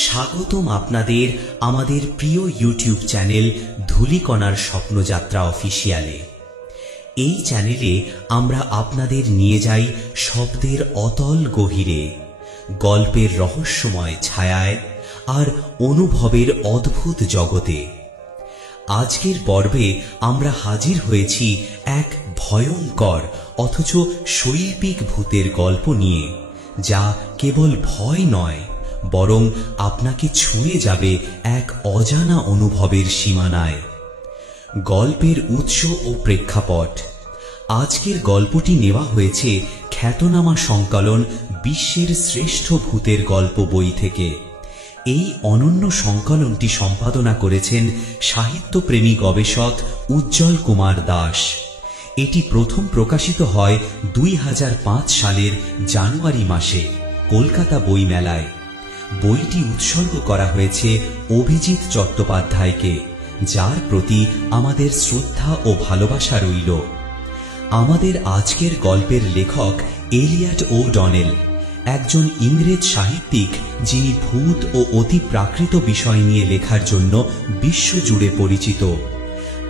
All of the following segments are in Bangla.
স্বাগতম আপনাদের আমাদের প্রিয় ইউটিউব চ্যানেল ধূলিকণার স্বপ্নযাত্রা অফিসিয়ালে। এই চ্যানেলে আমরা আপনাদের নিয়ে যাই শব্দের অতল গভীরে, গল্পের রহস্যময় ছায়ায় আর অনুভবের অদ্ভুত জগতে। আজকের পর্বে আমরা হাজির হয়েছি এক ভয়ঙ্কর অথচ শৈল্পিক ভূতের গল্প নিয়ে, যা কেবল ভয় নয় বরং আপনাকে ছুঁয়ে যাবে এক অজানা অনুভবের সীমানায়। গল্পের উৎস ও প্রেক্ষাপট। আজকের গল্পটি নেওয়া হয়েছে খ্যাতনামা সংকলন বিশ্বের শ্রেষ্ঠ ভূতের গল্প বই থেকে। এই অনন্য সংকলনটি সম্পাদনা করেছেন সাহিত্যপ্রেমী গবেষক উজ্জ্বল কুমার দাস। এটি প্রথম প্রকাশিত হয় 2005 সালের জানুয়ারি মাসে কলকাতা বইমেলায়। বইটি উৎসর্গ করা হয়েছে অভিজিৎ চট্টোপাধ্যায়কে, যার প্রতি আমাদের শ্রদ্ধা ও ভালোবাসা রইল। আমাদের আজকের গল্পের লেখক এলিয়ট ও ডনেল, একজন ইংরেজ সাহিত্যিক যিনি ভূত ও অতি প্রাকৃত বিষয় নিয়ে লেখার জন্য বিশ্বজুড়ে পরিচিত।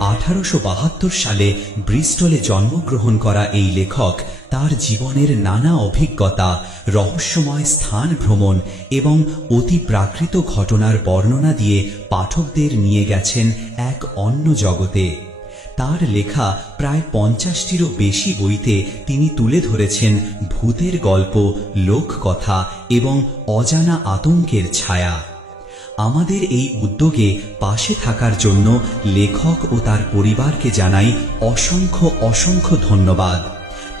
1872 সালে ব্রিস্টলে জন্মগ্রহণ করা এই লেখক তার জীবনের নানা অভিজ্ঞতা, রহস্যময় স্থান ভ্রমণ এবং অতি প্রাকৃত ঘটনার বর্ণনা দিয়ে পাঠকদের নিয়ে গেছেন এক অন্য জগতে। তার লেখা প্রায় 50টিরও বেশি বইতে তিনি তুলে ধরেছেন ভূতের গল্প, লোককথা এবং অজানা আতঙ্কের ছায়া। আমাদের এই উদ্যোগে পাশে থাকার জন্য লেখক ও তার পরিবারকে জানাই অসংখ্য অসংখ্য ধন্যবাদ।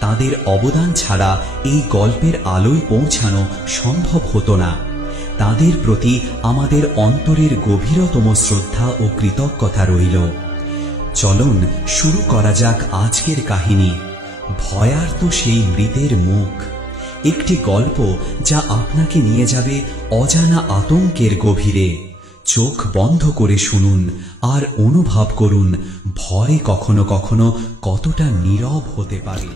তাদের অবদান ছাড়া এই গল্পের আলোয় পৌঁছানো সম্ভব হতো না। তাদের প্রতি আমাদের অন্তরের গভীরতম শ্রদ্ধা ও কৃতজ্ঞতা রইল। চলুন শুরু করা যাক আজকের কাহিনী, ভয়ার্ত সেই মৃতের মুখ। একটি গল্প যা আপনাকে নিয়ে যাবে অজানা আতঙ্কের গভীরে। চোখ বন্ধ করে শুনুন আর অনুভব করুন ভয় কখনো কখনো কতটা নীরব হতে পারে।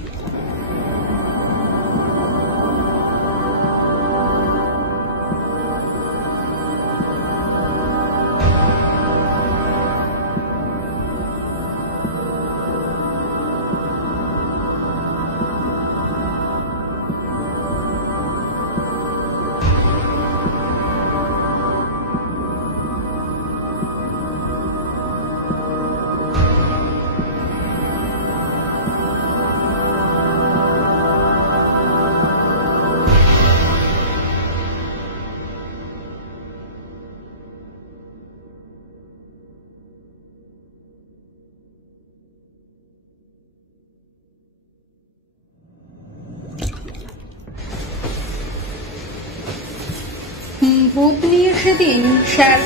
ভূত নিয়ে সেদিন স্যার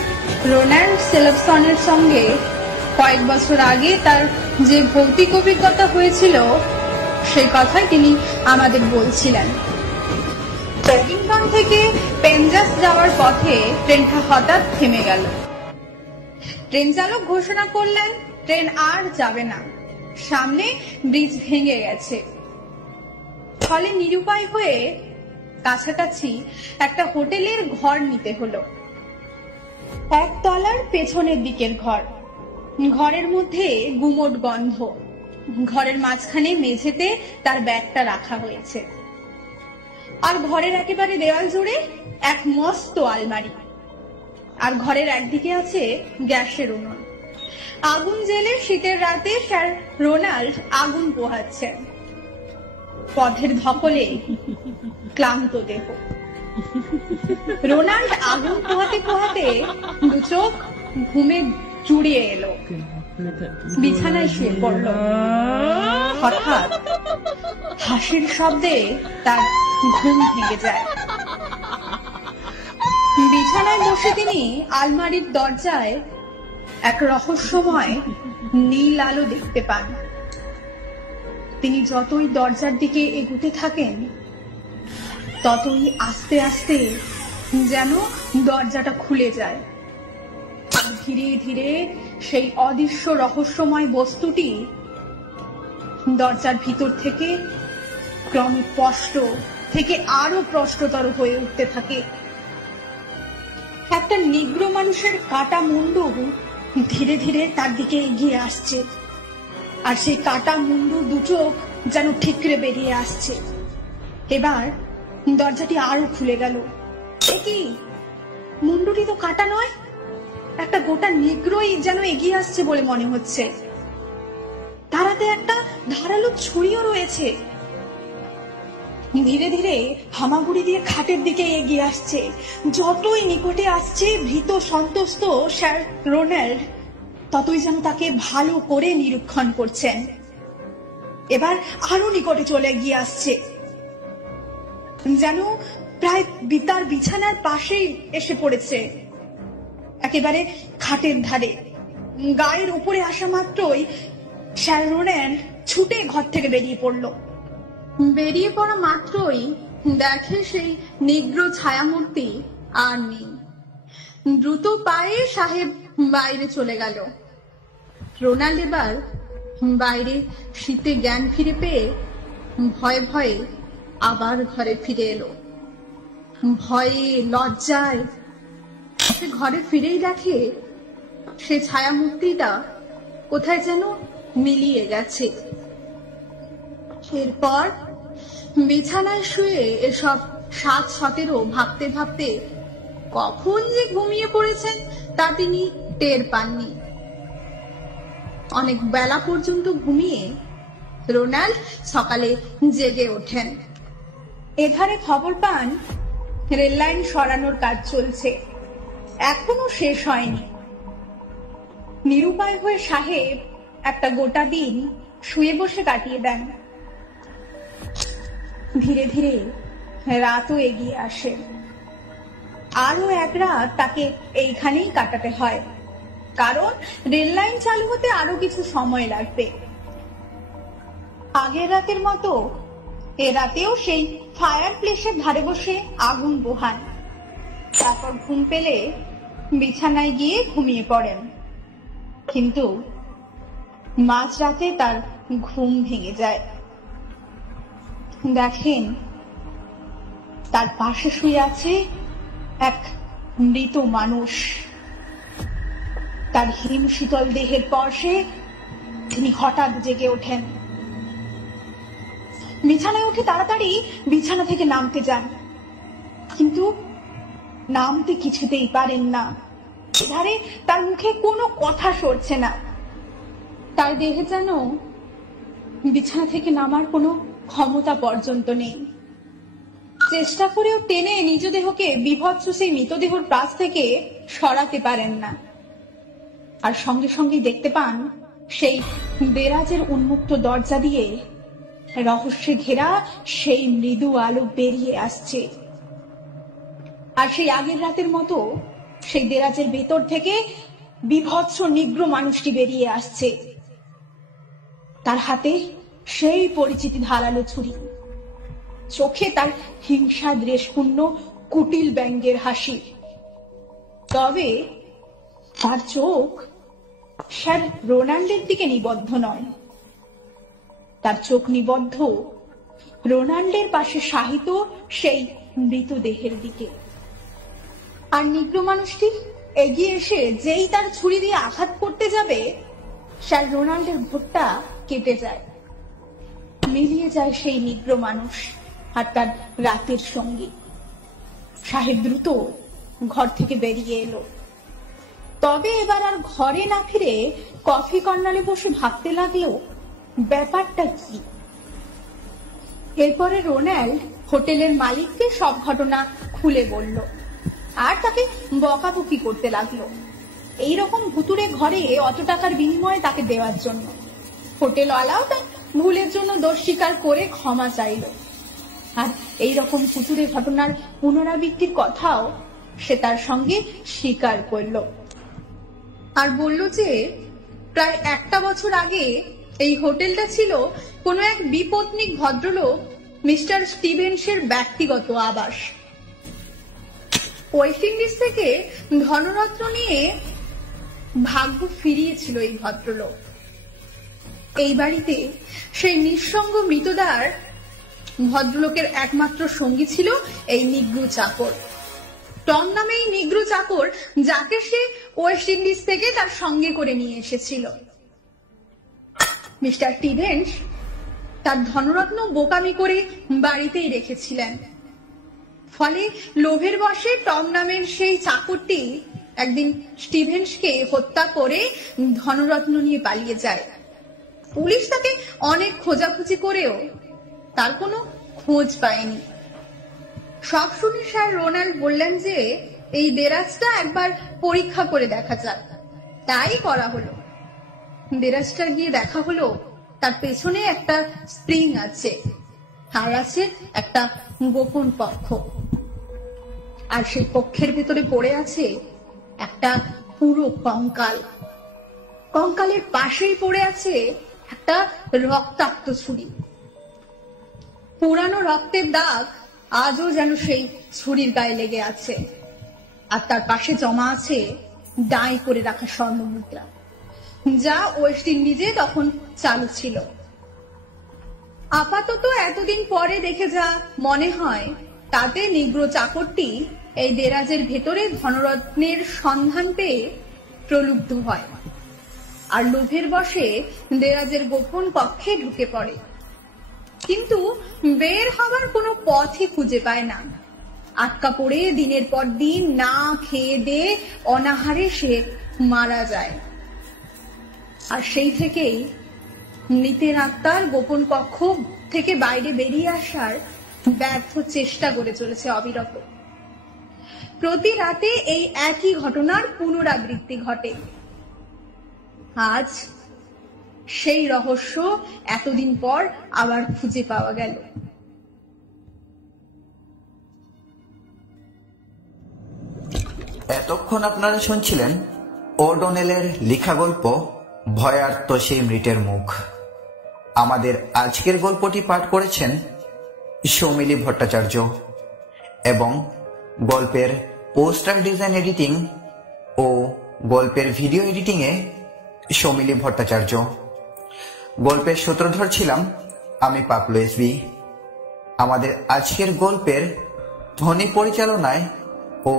রোনাল্ড সেলফসনের সঙ্গে কয়েক বছর আগে তার যে ভৌতিক অভিজ্ঞতা হয়েছিল সেই কথাই তিনি আমাদের বলছিলেন। পেডিংটন থেকে পেনজাস যাওয়ার পথে ট্রেনটা হঠাৎ থেমে গেল। ট্রেন চালক ঘোষণা করলেন ট্রেন আর যাবে না, সামনে ব্রিজ ভেঙে গেছে। ফলে নিরুপায় হয়ে কাছাকাছি একটা হোটেলের ঘর নিতে হলো। একতলার পেছনের দিকের ঘর। ঘরের মধ্যে গুমোট গন্ধ। ঘরের মাঝখানে মেঝেতে তার ব্যাগটা রাখা হয়েছে। আর ঘরের একেবারে দেওয়াল জুড়ে এক মস্ত আলমারি। আর ঘরের একদিকে আছে গ্যাসের উনুন। আগুন জ্বেলে শীতের রাতে স্যার রোনাল্ড আগুন পোহাচ্ছেন। পথের ধকলে ক্লান্ত দেহ। রোনাল্ড আগুন পোহাতে পোহাতে দু চোখ ঘুমে জুড়িয়ে এলো। বিছানায় শুয়ে পড়ল। হঠাৎ হাসির শব্দে তার ঘুম ভেঙে যায়। বিছানায় বসে তিনি আলমারির দরজায় এক রহস্যময় নীল আলো দেখতে পান। তিনি যতই দরজার দিকে এগোতে থাকেন ততই আস্তে আস্তে যেন দরজাটা খুলে যায়। ধীরে ধীরে সেই অদৃশ্য রহস্যময় বস্তুটি দরজার ভিতর থেকে ক্রমে স্পষ্ট থেকে আরো স্পষ্টতর হয়ে উঠতে থাকে। একটা নিগ্র মানুষের কাটা মুন্ডু ধীরে ধীরে তার দিকে এগিয়ে আসছে, আর সেই কাটা মুন্ডু দুচোখ যেন ঠিকরে বেরিয়ে আসছে। এবার দরজাটি আরো খুলে গেল। একই মুন্ডুটি তো কাটা নয়, একটা গোটা নিগ্রই যেন এগিয়ে আসছে বলে মনে হচ্ছে। তার হাতে একটা ধারালো ছুরিও রয়েছে। ধীরে ধীরে হামাগুড়ি দিয়ে খাটের দিকে এগিয়ে আসছে। যতই নিকটে আসছে ভীত সন্তুষ্ট স্যার রোনাল্ড ততই যেন তাকে ভালো করে নিরীক্ষণ করছেন। এবার আরো নিকটে চলে গিয়ে আসছে, যেন প্রায় তার বিছানার পাশেই এসে পড়েছে, একেবারে খাটের ধারে। গায়ের উপরে আসা মাত্রই স্যার রোনাল্ড ছুটে ঘর থেকে বেরিয়ে পড়ল। বেরিয়ে পড়া মাত্রই দেখে সেই নিগ্র ছায়ামূর্তি আর নেই। দ্রুত পায়ে সাহেব বাইরে চলে গেল। রোনাল্ড এবার বাইরে শীতে জ্ঞান ফিরে পেয়ে ভয়ে ভয়ে আবার ঘরে ফিরে এলো। ভয়ে লজ্জায় সে ঘরে ফিরেই দেখে সে ছায়ামূর্তিটা কোথায় যেন মিলিয়ে গেছে। এরপর বিছানায় শুয়ে এসব 7-17 ভাবতে ভাবতে কখন যে ঘুমিয়ে পড়েছেন তা তিনি টের পাননি। অনেক বেলা পর্যন্ত ঘুমিয়ে রোনাল্ড সকালে জেগে ওঠেন। এধারে খবর পান রেললাইন সরানোর কাজ চলছে, এখনো শেষ হয়নি। নিরুপায় হয়ে সাহেব একটা গোটা দিন শুয়ে বসে কাটিয়ে দেন। ধীরে ধীরে রাতও এগিয়ে আসে। আরো এক রাত তাকে এইখানেই কাটাতে হয়, কারণ রেল লাইন চালু হতে আরো কিছু সময় লাগবে। আগের রাতের মতো এ রাতেও সেই ফায়ার প্লেসের ধারে বসে আগুন পোহান, তারপর ঘুম পেলে বিছানায় গিয়ে ঘুমিয়ে পড়েন। কিন্তু মাঝরাতে তার ঘুম ভেঙে যায়। দেখেন তার পাশে শুয়ে আছে এক মৃত মানুষ। তার হিম শীতল দেহের স্পর্শে তিনি হঠাৎ জেগে ওঠেন। বিছানায় উঠে তাড়াতাড়ি বিছানা থেকে নামতে যান, কিন্তু নামতে কিছুতেই পারেন না। এধারে তার মুখে কোনো কথা সরছে না। তার দেহে যেন বিছানা থেকে নামার কোনো ক্ষমতা পর্যন্ত নেই। চেষ্টা করেও টেনে নিজ দেহকে বিভৎস সেই মৃতদেহর পাশ থেকে সরাতে পারেন না। আর সঙ্গে সঙ্গে দেখতে পান সেই দেরাজের উন্মুক্ত দরজা দিয়ে রহস্যে ঘেরা সেই মৃদু আলো বেরিয়ে আসছে। আর সেই আগের রাতের মতো সেই দেরাজের ভেতর থেকে বিভৎস নিগ্র মানুষটি বেরিয়ে আসছে। তার হাতে সেই পরিচিতি ধারালো ছুরি, চোখে তার হিংসা দ্বেষপূর্ণ কুটিল ব্যঙ্গের হাসি। তবে তার চোখ স্যার রোনাল্ডের দিকে নিবদ্ধ নয়, তার চোখ নিবদ্ধ রোনাল্ডের পাশে শায়িত সেই মৃতদেহের দিকে। আর নিগ্র মানুষটি এগিয়ে এসে যেই তার ছুরি দিয়ে আঘাত করতে যাবে, স্যার রোনাল্ডের ভোটটা কেটে যায়। মিলিয়ে যায় সেই নিগ্র মানুষ আর তার রাতের সঙ্গী। সাহেব দ্রুত ঘর থেকে বেরিয়ে এলো। তবে এবার আর ঘরে না ফিরে কফি কর্নারে বসে ভাবতে লাগলো ব্যাপারটা কি। এরপরে রোনাল্ড হোটেলের মালিককে সব ঘটনা খুলে বলল, আর তাকে বকাবকি করতে লাগলো এইরকম ভুতুরে ঘরে অত টাকার বিনিময়ে তাকে দেওয়ার জন্য। হোটেলওয়ালাও তার ভুলের জন্য দোষ স্বীকার করে ক্ষমা চাইল। আর এইরকম ভুতুরে ঘটনার পুনরাবৃত্তির কথাও সে তার সঙ্গে স্বীকার করল। আর বলল যে প্রায় 1 বছর আগে এই হোটেলটা ছিল কোনো এক বিপত্নিক ভদ্রলোক মিস্টার স্টিভেন্সের ব্যক্তিগত আবাস। ওয়েস্ট ইন্ডিজ থেকে ধনরত্ন নিয়ে ভাগ্য ফিরিয়েছিল এই ভদ্রলোক। এই বাড়িতে সেই নিঃসঙ্গ মৃতদার ভদ্রলোকের একমাত্র সঙ্গী ছিল এই নিগ্র চাকর। টম নামে এই নিগ্রো চাকর, যাকে সে ওয়েস্ট ইন্ডিজ থেকে তার সঙ্গে করে নিয়ে এসেছিল। মিস্টার স্টিভেন্স তার ধনরত্ন বোকামি করে বাড়িতেই রেখেছিলেন। ফলে লোভের বশে টম নামের সেই চাকরটি একদিন স্টিভেন্সকে হত্যা করে ধনরত্ন নিয়ে পালিয়ে যায়। পুলিশ তাকে অনেক খোঁজাখুঁজি করেও তার কোনো খোঁজ পায়নি। সব শুনে স্যার রোনাল্ড বললেন যে এই দেরাজটা একবার পরীক্ষা করে দেখা যাক। তাই করা হলো। দেরাজটা গিয়ে দেখা হলো তার পেছনে একটা স্প্রিং আছে, আর আছে একটা গোপন কক্ষ, আর সেই কক্ষের ভেতরে পড়ে আছে একটা পুরো কঙ্কাল। কঙ্কালের পাশেই পড়ে আছে একটা রক্তাক্ত ছুরি। পুরানো রক্তের দাগ আজও যেন সেই ছুরির গায়ে লেগে আছে, আর তার পাশে জমা আছে ডাই করে রাখা স্বর্ণ মুদ্রা, যা ওয়েস্ট ইন্ডিজে তখন চালু ছিল। আপাতত এতদিন পরে দেখে যা মনে হয়, তাতে নিগ্রো চাকরটি এই দেরাজের ভেতরে ধনরত্নের সন্ধান পেয়ে প্রলুব্ধ হয়, আর লোভের বশে দেরাজের গোপন কক্ষে ঢুকে পড়ে, কিন্তু বের হবার কোনো পথই খুঁজে পায় না। আটকা পড়ে দিনের পর দিন না খেয়ে দিয়ে অনাহারে সে মারা যায়। আর সেই থেকেই মৃতের আত্মার গোপন কক্ষ থেকে বাইরে বেরিয়ে আসার ব্যর্থ চেষ্টা করে চলেছে অবিরত। প্রতি রাতে এই একই ঘটনার পুনরাবৃত্তি ঘটে। আজ সেই রহস্য এতদিন পর আবার খুঁজে পাওয়া গেল। এতক্ষণ আপনারা শুনছিলেন ওডনেলের লেখা গল্প ভয়ার্ত সেই মৃতের মুখ। আমাদের আজকের গল্পটি পাঠ করেছেন সৌমিলি ভট্টাচার্য এবং গল্পের পোস্টার ডিজাইন এডিটিং ও গল্পের ভিডিও এডিটিং এ সৌমিলি ভট্টাচার্য। গল্পের সূত্রধর ছিলাম আমি পাপলু এসবি। আমাদের আজকের গল্পের ধ্বনি পরিচালনায় ও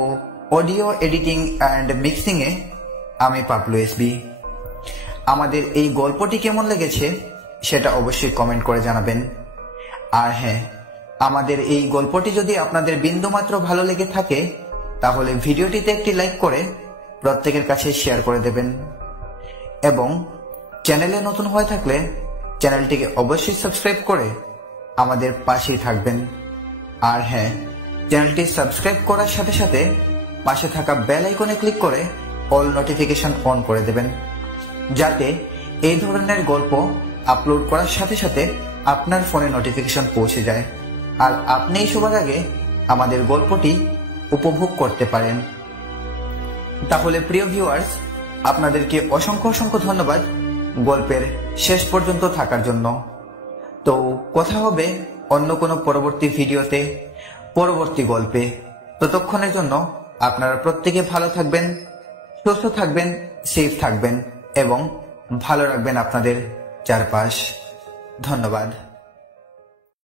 অডিও এডিটিং অ্যান্ড মিক্সিং এ আমি পাপলু এসবি। আমাদের এই গল্পটি কেমন লেগেছে সেটা অবশ্যই কমেন্ট করে জানাবেন। আর হ্যাঁ, আমাদের এই গল্পটি যদি আপনাদের বিন্দুমাত্র ভালো লেগে থাকে তাহলে ভিডিওটিতে একটি লাইক করে প্রত্যেকের কাছে শেয়ার করে দেবেন, এবং চ্যানেলে নতুন হয়ে থাকলে চ্যানেলটিকে অবশ্যই সাবস্ক্রাইব করে আমাদের পাশেই থাকবেন। আর হ্যাঁ, চ্যানেলটি সাবস্ক্রাইব করার সাথে সাথে পাশে থাকা বেল আইকনে ক্লিক করে অল নোটিফিকেশন অন করে দেবেন, যাতে এই ধরনের গল্প আপলোড করার সাথে সাথে আপনার ফোনে নোটিফিকেশন পৌঁছে যায় আর আপনি সবার আগে আমাদের গল্পটি উপভোগ করতে পারেন। তাহলে প্রিয় ভিউয়ার্স, আপনাদেরকে অসংখ্য অসংখ্য ধন্যবাদ গল্পের শেষ পর্যন্ত থাকার জন্য। তো কথা হবে অন্য কোনো পরবর্তী ভিডিওতে, পরবর্তী গল্পে। ততক্ষণের জন্য আপনারা প্রত্যেকে ভালো থাকবেন, সুস্থ থাকবেন, সেফ থাকবেন এবং ভালো রাখবেন আপনাদের চারপাশ। ধন্যবাদ।